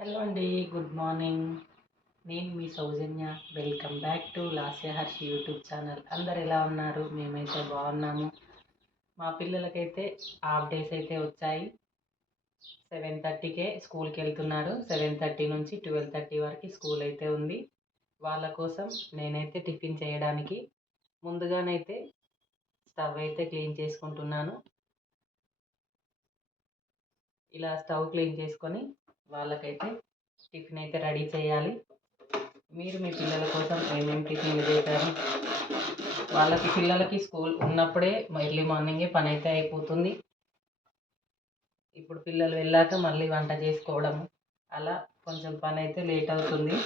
Hello అండి. Good morning. నేను మీ Soujanya. Welcome back to Lasya Harshi YouTube channel. అందరు ఎలా ఉన్నారు? మేమైతే బాగున్నాము. మా పిల్లలకైతే హాఫ్ డేస్ అయితే వచ్చాయి. 7:30కే స్కూల్కి వెళ్తున్నారు. 7:30 నుంచి 12:30 వరకు స్కూల్ అయితే ఉంది. వాళ్ళ కోసం నేనైతే టిఫిన్ చేయడానికి ముందుగానైతే స్టవ్ అయితే క్లీన్ చేసుకుంటున్నాను. ఇలా స్టవ్ క్లీన్ చేసుకొని వాళ్ళకైతే టిఫిన్ అయితే రెడీ చేయాలి. మీరు మీ పిల్లల కోసం ఏమేమి టిఫిన్లు చేశారు? పిల్లలకి స్కూల్ ఉన్నప్పుడే ఎర్లీ మార్నింగే పని అయితే అయిపోతుంది. ఇప్పుడు పిల్లలు వెళ్ళాక మళ్ళీ వంట చేసుకోవడం అలా కొంచెం పని అయితే లేట్ అవుతుంది.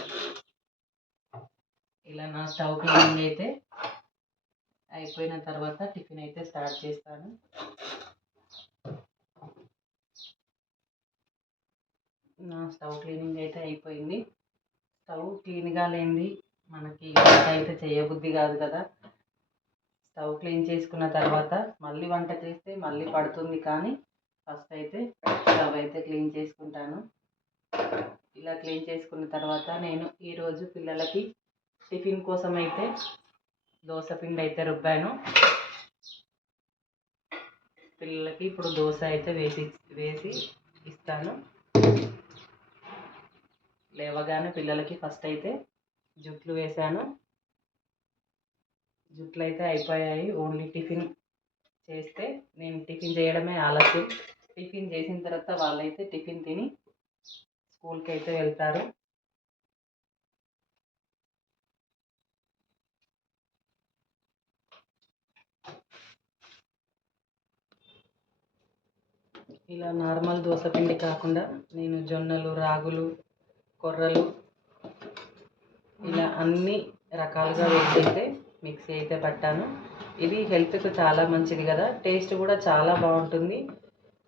ఇలా నా స్టవ్ క్లీనింగ్ అయితే అయిపోయిన తర్వాత టిఫిన్ అయితే స్టార్ట్ చేస్తాను. నా స్టవ్ క్లీనింగ్ అయితే అయిపోయింది. స్టవ్ క్లీన్గా లేనిది మనకి వంట అయితే చేయబుద్ధి కాదు కదా. స్టవ్ క్లీన్ చేసుకున్న తర్వాత మళ్ళీ వంట చేస్తే మళ్ళీ పడుతుంది, కానీ ఫస్ట్ అయితే స్టవ్ అయితే క్లీన్ చేసుకుంటాను. ఇలా క్లీన్ చేసుకున్న తర్వాత నేను ఈరోజు పిల్లలకి టిఫిన్ కోసం అయితే దోశ పిండి అయితే రుబ్బాను. పిల్లలకి ఇప్పుడు దోశ అయితే వేసి ఇస్తాను. లేవగానే పిల్లలకి ఫస్ట్ అయితే జుట్లు వేశాను. జుట్లు అయితే అయిపోయాయి. ఓన్లీ టిఫిన్ చేస్తే నేను టిఫిన్ చేయడమే ఆలస్యం. టిఫిన్ చేసిన తర్వాత వాళ్ళైతే టిఫిన్ తిని స్కూల్కి అయితే వెళ్తారు. ఇలా నార్మల్ దోశ పిండి కాకుండా నేను జొన్నలు, రాగులు, కొర్రలు ఇలా అన్ని రకాలుగా వేసి అయితే మిక్సీ అయితే పట్టాను. ఇది హెల్త్కి చాలా మంచిది కదా. టేస్ట్ కూడా చాలా బాగుంటుంది.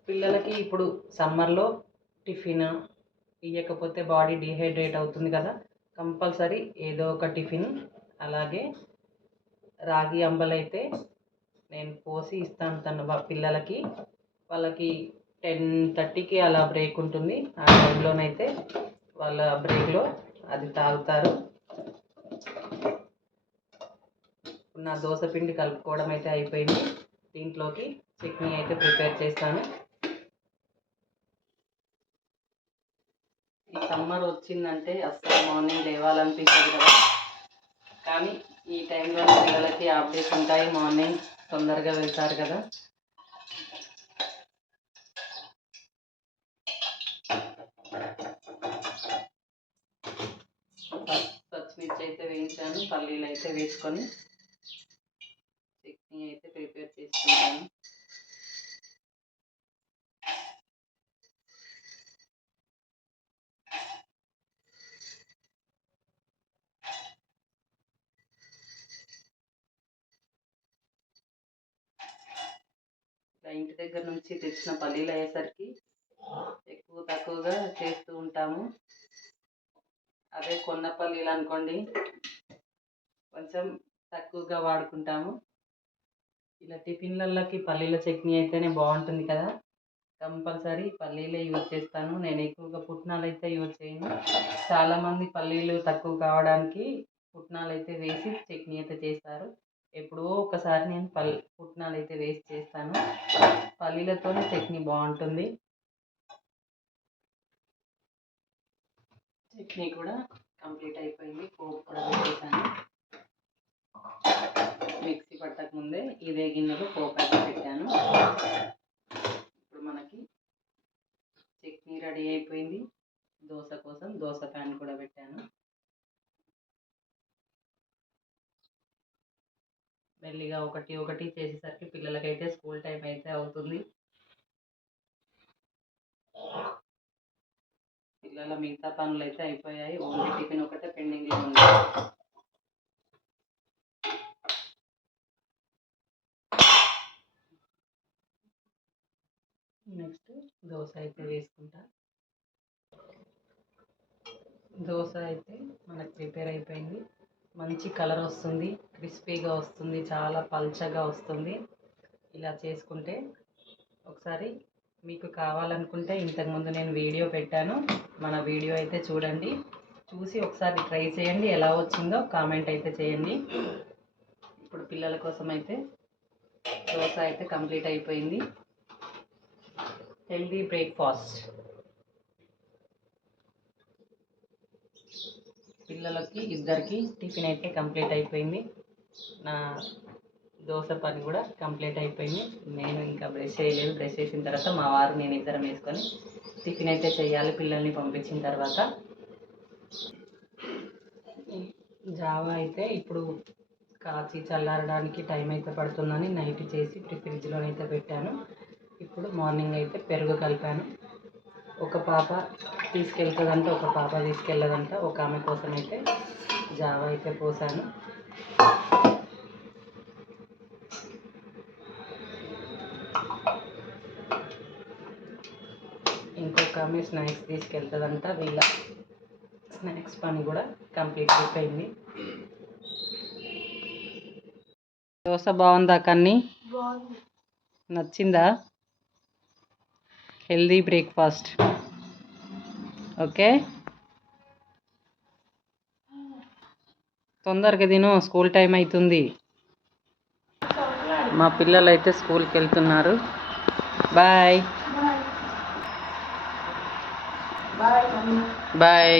పిల్లలకి ఇప్పుడు సమ్మర్లో టిఫిన్ ఇవ్వకపోతే బాడీ డీహైడ్రేట్ అవుతుంది కదా. కంపల్సరీ ఏదో ఒక టిఫిన్, అలాగే రాగి అంబలైతే నేను పోసి ఇస్తాను పిల్లలకి. వాళ్ళకి 10:30కి అలా బ్రేక్ ఉంటుంది. ఆ టైంలోనైతే వాళ్ళ బ్రేక్లో అది తాగుతారు. నా దోశ పిండి కలుపుకోవడం అయితే అయిపోయింది. దీంట్లోకి చట్నీ అయితే ప్రిపేర్ చేస్తాను. ఈ సమ్మర్ వచ్చిందంటే అసలు మార్నింగ్ లేవాలనిపించదు కదా. కానీ ఈ టైంలో పిల్లలకి హాఫ్ డేస్ ఉంటాయి. మార్నింగ్ తొందరగా వెళ్తారు కదా. పచ్చిమిర్చి అయితే వేయించాను. పల్లీలు అయితే వేసుకొని చట్నీ అయితే ప్రిపేర్ చేసుకుంటాను. ఇంటి దగ్గర నుంచి తెచ్చిన పల్లీలు అయ్యేసరికి ఎక్కువ తక్కువగా చేస్తూ ఉంటాము. అదే కొన్న పల్లీలు అనుకోండి కొంచెం తక్కువగా వాడుకుంటాము. ఇలా టిఫిన్లకి పల్లీల చట్నీ అయితేనే బాగుంటుంది కదా. కంపల్సరీ పల్లీలే యూజ్ చేస్తాను. నేను ఎక్కువగా పుట్నాలు అయితే యూజ్ చేయను. చాలామంది పల్లీలు తక్కువ కావడానికి పుట్నాలు అయితే వేసి చట్నీ అయితే చేస్తారు. ఎప్పుడో ఒకసారి నేను పుట్నాలు అయితే వేసి చేస్తాను. పల్లీలతోనే చట్నీ బాగుంటుంది. చట్నీ కూడా కంప్లీట్ అయిపోయింది. పోపు కూడా వేసేసాను. మిక్సీ పట్టక ముందే ఇదే గిన్నెలో పోపు అయితే పెట్టాను. ఇప్పుడు మనకి చట్నీ రెడీ అయిపోయింది. దోశ కోసం దోశ ప్యాన్ కూడా పెట్టాను. మెల్లిగా ఒకటి ఒకటి చేసేసరికి పిల్లలకైతే స్కూల్ టైం అయితే అవుతుంది. పిల్లల మిగతా పనులు అయితే అయిపోయాయి. ఓన్లీ టిఫిన్ ఒకటే పెండింగ్లో ఉంది. నెక్స్ట్ దోశ అయితే వేసుకుంటా. దోశ అయితే మనకు ప్రిపేర్ అయిపోయింది. మంచి కలర్ వస్తుంది, క్రిస్పీగా వస్తుంది, చాలా పల్చగా వస్తుంది. ఇలా చేసుకుంటే ఒకసారి మీకు కావాలనుకుంటే ఇంతకుముందు నేను వీడియో పెట్టాను, మన వీడియో అయితే చూడండి, చూసి ఒకసారి ట్రై చేయండి, ఎలా వచ్చిందో కామెంట్ అయితే చేయండి. ఇప్పుడు పిల్లల కోసం అయితే దోశ అయితే కంప్లీట్ అయిపోయింది. హెల్దీ బ్రేక్ఫాస్ట్ పిల్లలకి ఇద్దరికి టిఫిన్ అయితే కంప్లీట్ అయిపోయింది. నా దోశ పని కూడా కంప్లీట్ అయిపోయింది. నేను ఇంకా బ్రష్ చేయలేదు. బ్రష్ చేసిన తర్వాత మా వారు నేను ఇద్దరం వేసుకొని టిఫిన్ అయితే చేయాలి పిల్లల్ని పంపించిన తర్వాత. జావా అయితే ఇప్పుడు కాచి చల్లారడానికి టైం అయితే పడుతుందని నైట్ చేసి ఫ్రిడ్జ్లోనైతే పెట్టాను. ఇప్పుడు మార్నింగ్ అయితే పెరుగు కలిపాను. ఒక పాప తీసుకెళ్తుందంట, ఒక పాప తీసుకెళ్ళదంట. ఒక ఆమె కోసం అయితే జావా అయితే పోసాను. ఇంకొక ఆమె స్నాక్స్ తీసుకెళ్తుందంట. వీళ్ళ స్నాక్స్ పని కూడా కంప్లీట్ అయిపోయింది. దోశ బాగుందా కన్నీ? నచ్చిందా? Healthy breakfast. ఓకే, తొందరగా తిను, స్కూల్ టైం అవుతుంది. మా పిల్లలు అయితే స్కూల్కి వెళ్తున్నారు. Bye bye.